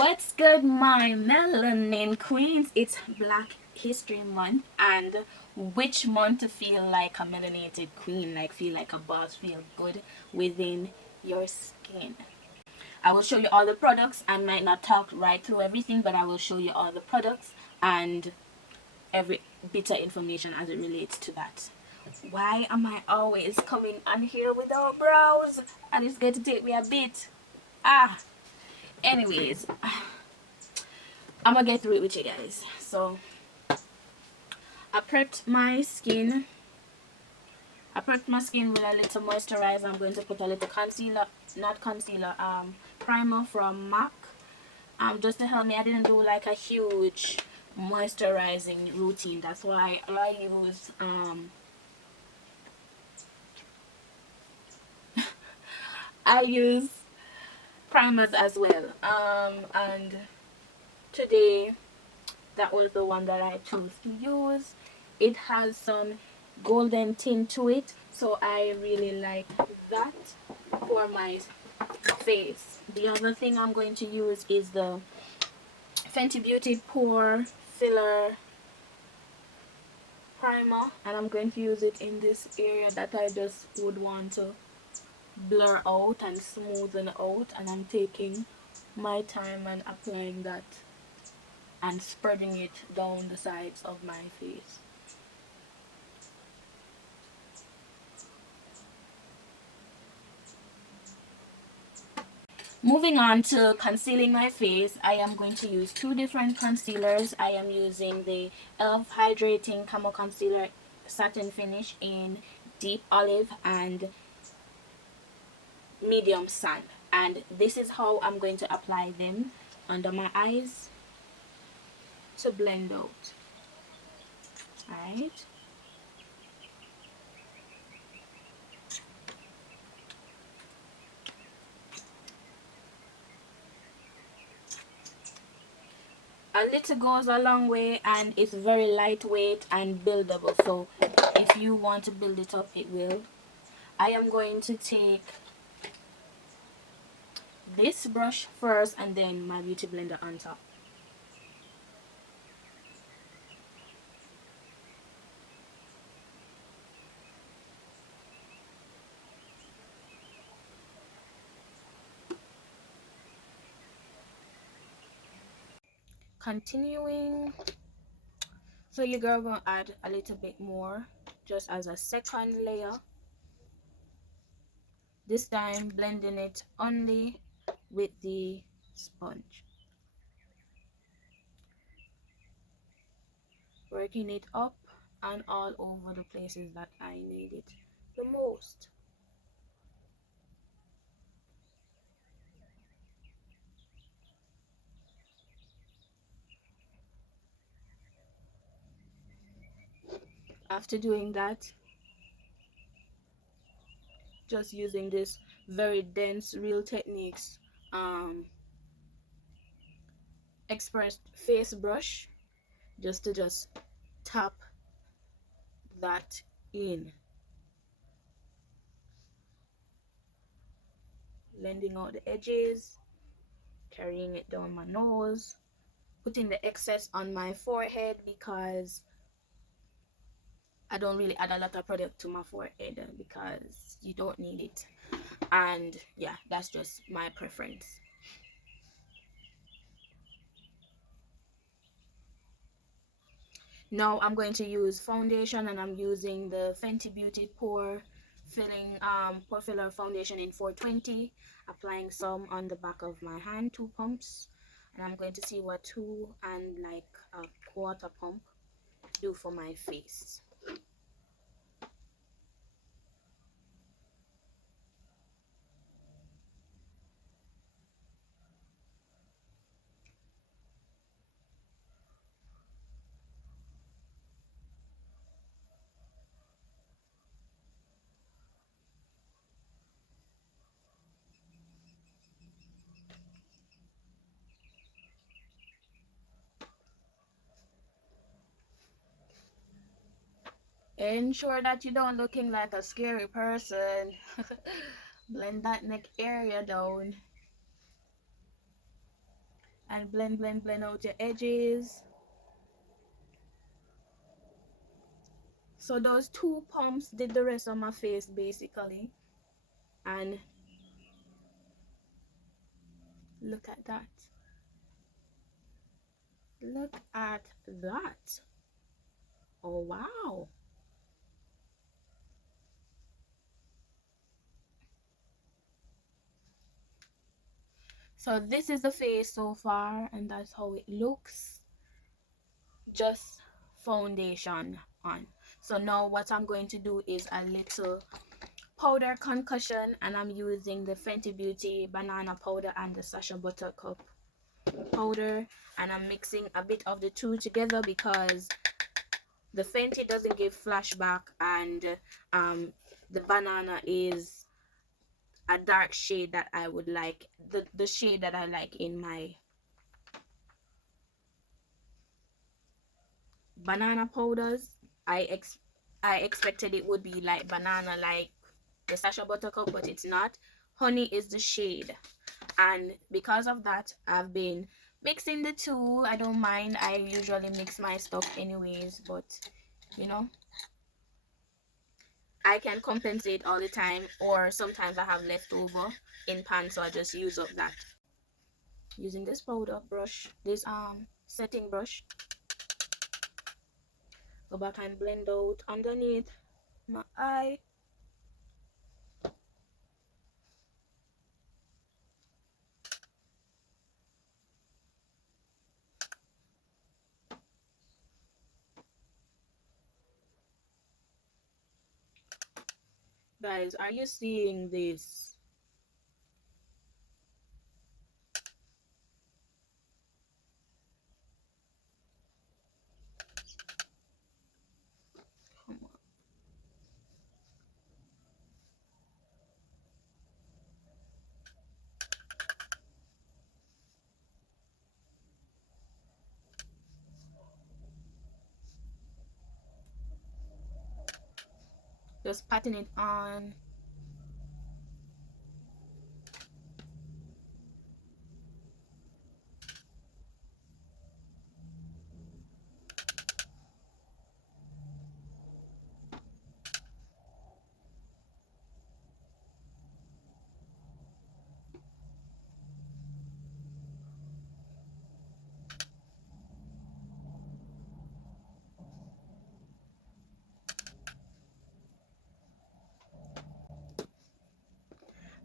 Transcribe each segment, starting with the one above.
What's good, my melanin queens? It's Black History Month, and which month to feel like a melanated queen, like feel like a boss, feel good within your skin. I will show you all the products. I might not talk right through everything, but I will show you all the products and every bit of information as it relates to that. Why am I always coming on here without brows? And it's going to take me a bit. Anyways, I'm gonna get through it with you guys. So I prepped my skin. I prepped my skin with a little moisturizer. I'm going to put a little concealer, not concealer, primer from MAC. Just to help me. I didn't do like a huge moisturizing routine. That's why I use I use primers as well. And today that was the one that I chose to use. It has some golden tint to it, so I really like that for my face. The other thing I'm going to use is the Fenty Beauty Pore Filler Primer, and I'm going to use it in this area that I just would want to blur out and smoothen out, and I'm taking my time and applying that and spreading it down the sides of my face. Moving on to concealing my face, I am going to use two different concealers. I am using the Elle Hydrating Camo Concealer Satin Finish in Deep Olive and Medium Sand. And this is how I'm going to apply them under my eyes to blend out. Alright. A little goes a long way, and it's very lightweight and buildable, so if you want to build it up, it will. I am going to take this brush first and then my beauty blender on top. Continuing, so your girl gonna add a little bit more just as a second layer, this time blending it only with the sponge, working it up and all over the places that I need it the most. After doing that, just using this very dense Real Techniques express face brush just to tap that in, blending out the edges, carrying it down my nose, putting the excess on my forehead because I don't really add a lot of product to my forehead because you don't need it. And yeah, that's just my preference. Now I'm going to use foundation, and I'm using the Fenty Beauty Pore Filler Foundation in 420, applying some on the back of my hand, 2 pumps, and I'm going to see what 2 and like a quarter pump do for my face. Ensure that you don't looking like a scary person. Blend that neck area down. and blend out your edges. So those two pumps did the rest of my face basically. And look at that. Look at that. Oh wow. So this is the face so far, and that's how it looks. Just foundation on. So now what I'm going to do is a little powder concussion, and I'm using the Fenty Beauty banana powder and the Sasha Buttercup powder, and I'm mixing a bit of the two together because the Fenty doesn't give flashback, and the banana is a dark shade that I would like, the shade that I like in my banana powders. I expected it would be like banana, like the Sasha Buttercup, but it's not. Honey is the shade, and because of that I've been mixing the two. I don't mind, I usually mix my stuff anyways, but you know, I can compensate all the time, or sometimes I have leftover in pan, so I just use up that. Using this powder brush, this setting brush, go back and blend out underneath my eye. Guys, are you seeing this? Come on. Just patting it on.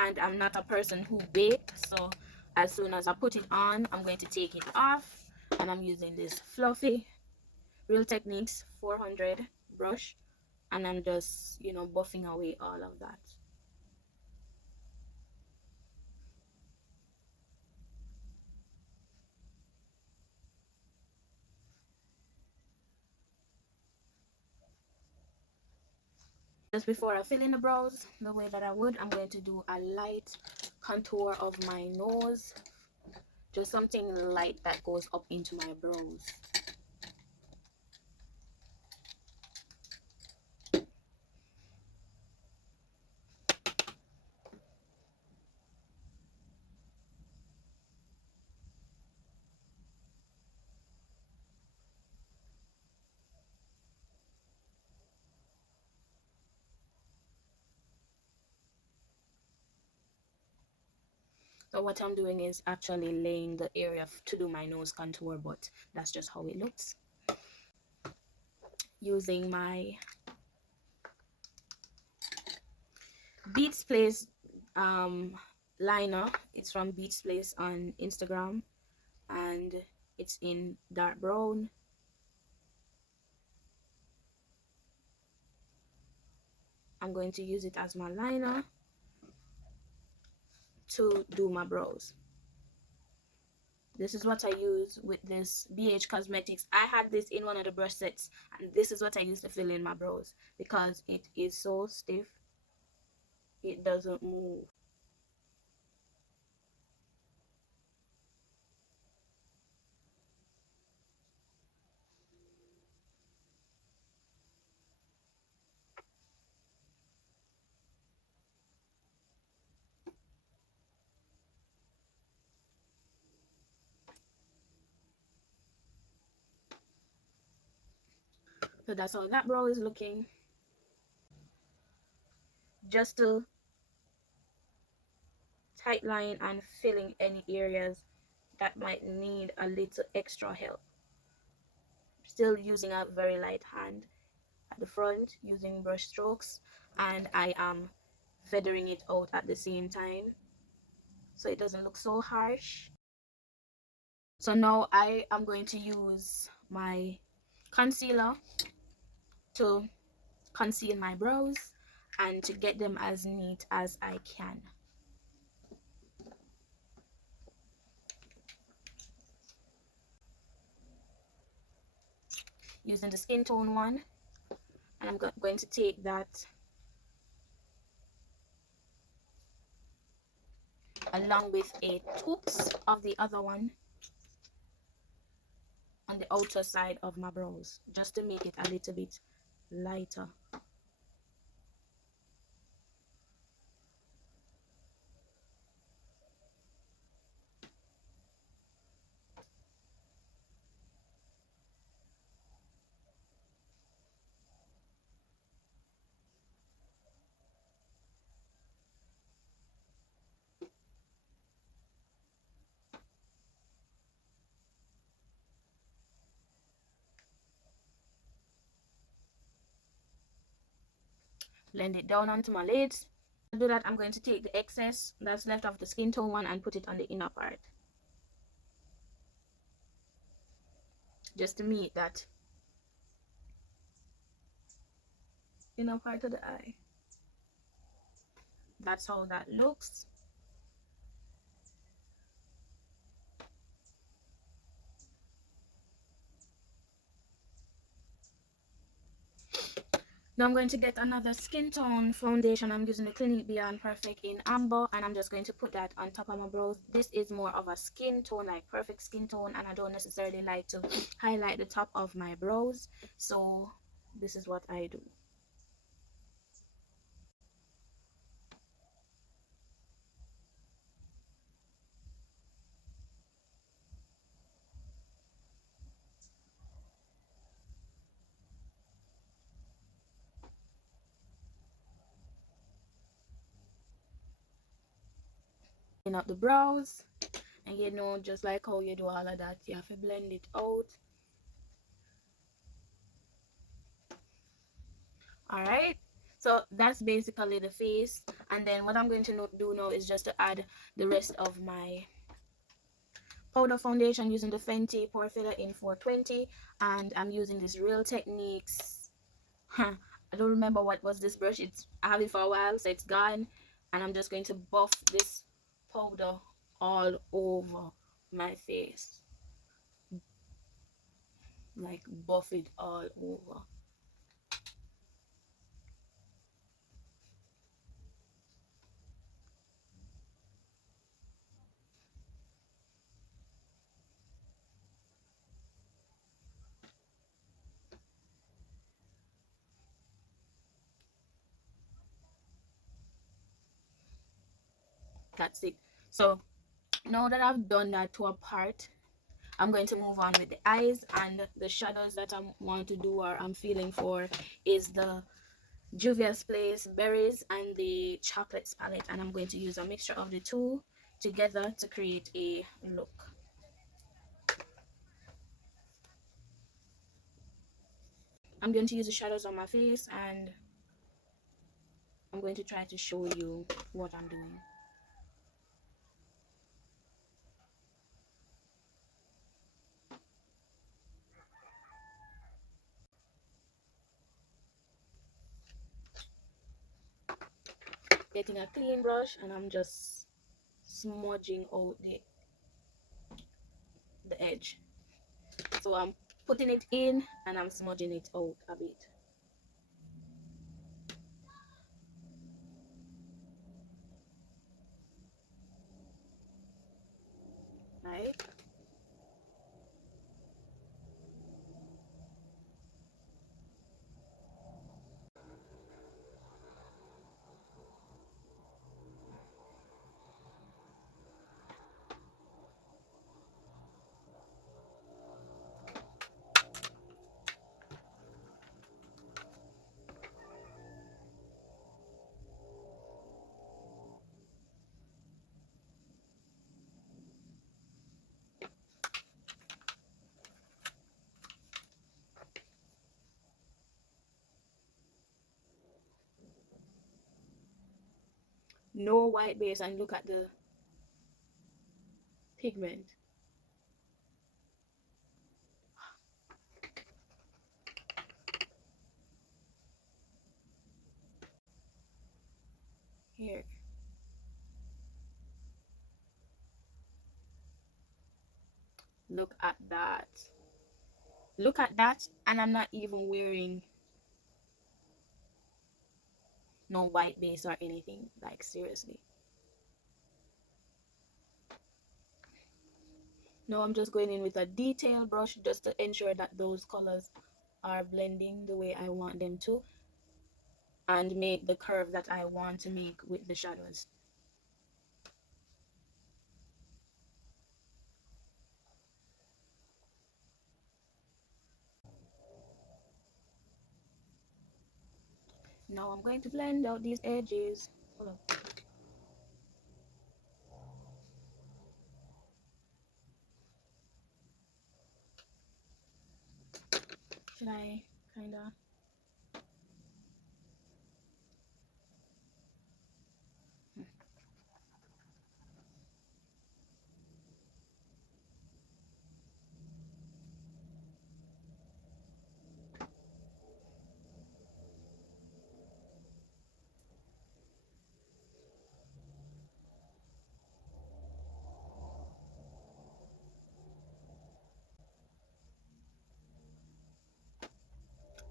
And I'm not a person who bakes, so as soon as I put it on, I'm going to take it off, and I'm using this fluffy Real Techniques 400 brush, and I'm just, you know, buffing away all of that. Just before I fill in the brows the way that I would, I'm going to do a light contour of my nose, just something light that goes up into my brows. So what I'm doing is actually laying the area to do my nose contour, but that's just how it looks. Using my Beats Place liner. It's from Beats Place on Instagram, and it's in dark brown. I'm going to use it as my liner to do my brows. This is what I use with this BH Cosmetics. I had this in one of the brush sets, and this is what I use to fill in my brows because it is so stiff, it doesn't move. So that's how that brow is looking. Just to tight line and filling any areas that might need a little extra help. Still using a very light hand at the front, using brush strokes, and I am feathering it out at the same time so it doesn't look so harsh. So now I am going to use my concealer to conceal my brows and to get them as neat as I can. Using the skin tone one, and I'm going to take that along with a tooth of the other one on the outer side of my brows, just to make it a little bit lighter. Blend it down onto my lids. To do that, I'm going to take the excess that's left of the skin tone one and put it on the inner part, just to meet that inner part of the eye. That's how that looks. Now I'm going to get another skin tone foundation. I'm using the Clinique Beyond Perfect in Amber, and I'm just going to put that on top of my brows. This is more of a skin tone, like perfect skin tone, and I don't necessarily like to highlight the top of my brows, so this is what I do. Up the brows, and you know, just like how you do all of that, you have to blend it out. All right, so that's basically the face, and then what I'm going to do now is just to add the rest of my powder foundation using the Fenty Pore Filler in 420, and I'm using this Real Techniques. I don't remember what was this brush. I have it for a while, so it's gone, and I'm just going to buff this powder all over my face, like buff it all over. That's it. So now that I've done that to a part, I'm going to move on with the eyes, and the shadows that I want to do or I'm feeling for is the Juvias Place Berries and the Chocolates palette, and I'm going to use a mixture of the two together to create a look. I'm going to use the shadows on my face, and I'm going to try to show you what I'm doing. Getting a clean brush, and I'm just smudging out the edge. So I'm putting it in and I'm smudging it out a bit. Right? no white base, and look at the pigment. Here, look at that. Look at that, and I'm not even wearing no white base or anything, like seriously. Now I'm just going in with a detail brush just to ensure that those colors are blending the way I want them to, and make the curve that I want to make with the shadows. Now I'm going to blend out these edges. Hold on. Should I kind of...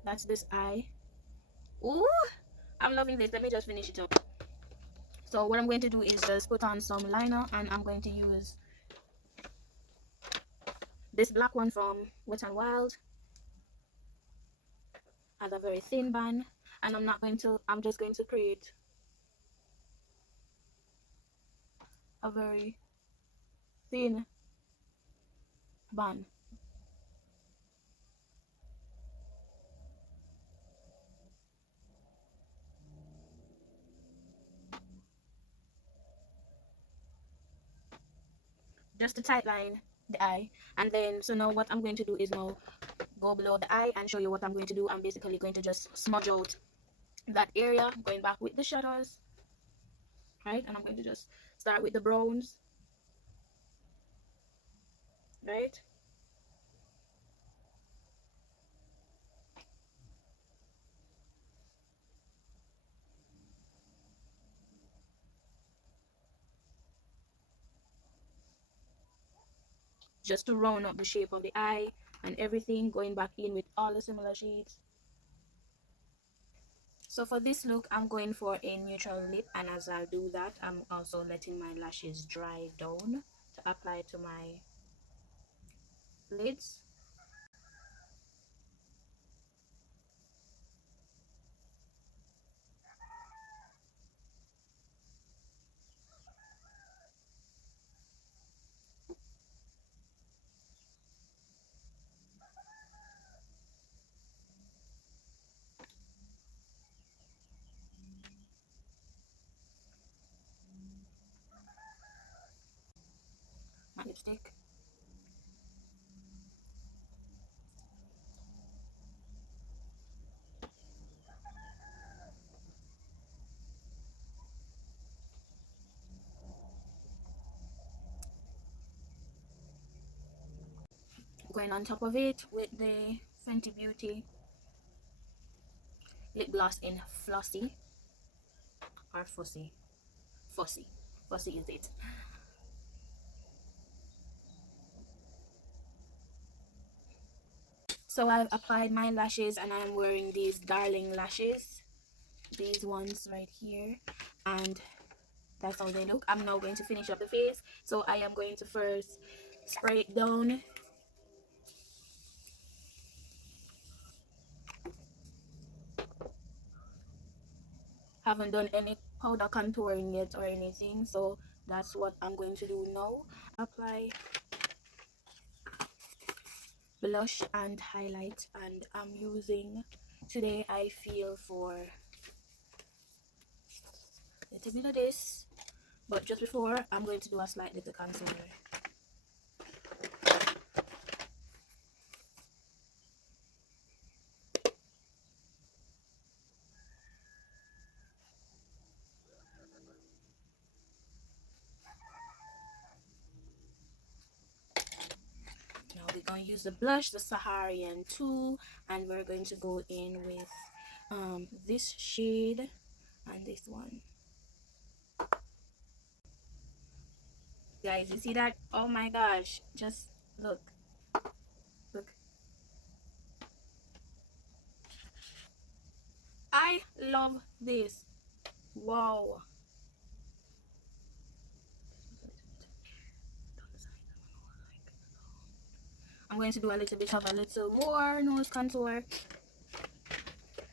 That's this eye. Ooh, I'm loving this. Let me just finish it up. So what I'm going to do is just put on some liner, and I'm going to use this black one from Wet n Wild as a very thin band, and I'm just going to create a very thin band. Just to tight line the eye. And then, so now what I'm going to do is now go below the eye and show you what I'm going to do. I'm basically going to just smudge out that area, going back with the shadows, right? And I'm going to just start with the browns, right? Just to round up the shape of the eye and everything, going back in with all the similar shades. So for this look, I'm going for a neutral lip, and as I'll do that, I'm also letting my lashes dry down to apply to my lids. My lipstick. Going on top of it with the Fenty Beauty lip gloss in Flossy or Fussy. Fussy. Fussy is it. So I've applied my lashes, and I'm wearing these Darling lashes. These ones right here. And that's how they look. I'm now going to finish up the face. So I am going to first spray it down. Haven't done any powder contouring yet or anything, so that's what I'm going to do now. Apply blush and highlight, and I'm using today, I feel, for a little bit of this, but just before, I'm going to do a slight little concealer. gonna use the blush, the Saharian 2, and we're going to go in with this shade and this one. Guys, you see that? Oh my gosh, just look. Look. I love this. Wow. I'm going to do a little bit of a little more nose contour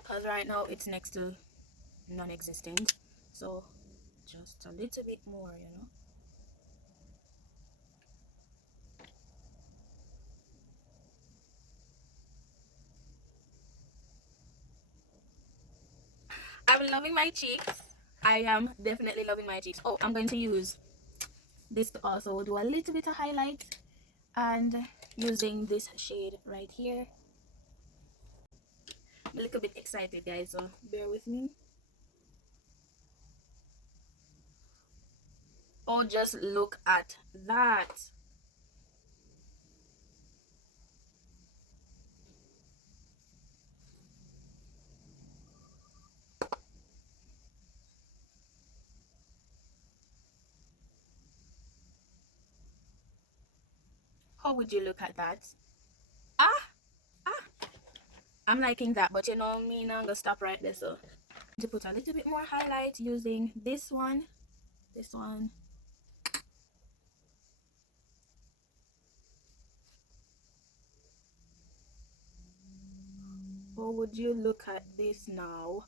because right now it's next to non-existent. So just a little bit more, you know. I'm loving my cheeks. I am definitely loving my cheeks. Oh, I'm going to use this to also do a little bit of highlight, and using this shade right here. I'm a little bit excited, guys, so bear with me. Oh, just look at that. How would you look at that? Ah, ah. I'm liking that, but you know me now, I'm gonna stop right there. So to put a little bit more highlight using this one, this one. How would you look at this now?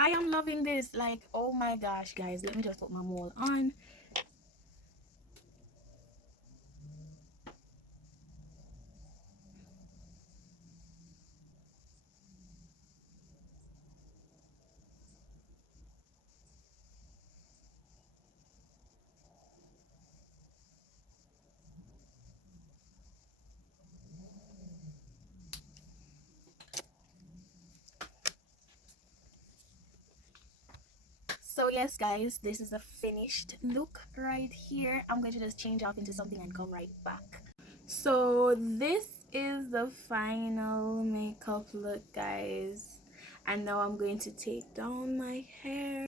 I am loving this. Like, oh my gosh, guys, let me just put my mole on. So yes, guys, this is a finished look right here. I'm going to just change off into something and come right back. So this is the final makeup look, guys, and now I'm going to take down my hair.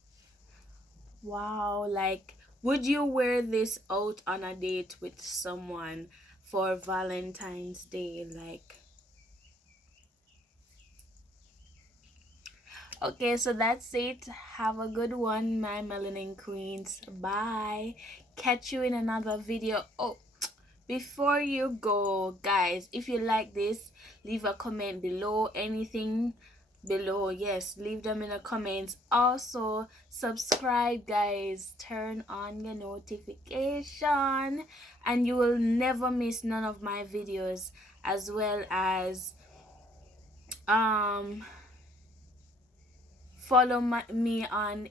Wow, like, would you wear this out on a date with someone for Valentine's Day? Like, okay, so that's it. Have a good one, my melanin queens. Bye. Catch you in another video. Oh, before you go, guys, if you like this, leave a comment below. Anything below, yes, leave them in the comments. Also, subscribe, guys. Turn on your notification and you will never miss none of my videos, as well as follow me on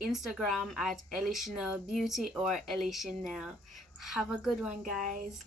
Instagram at Elle Shenelle Beauty or Elle Shenelle. Have a good one, guys.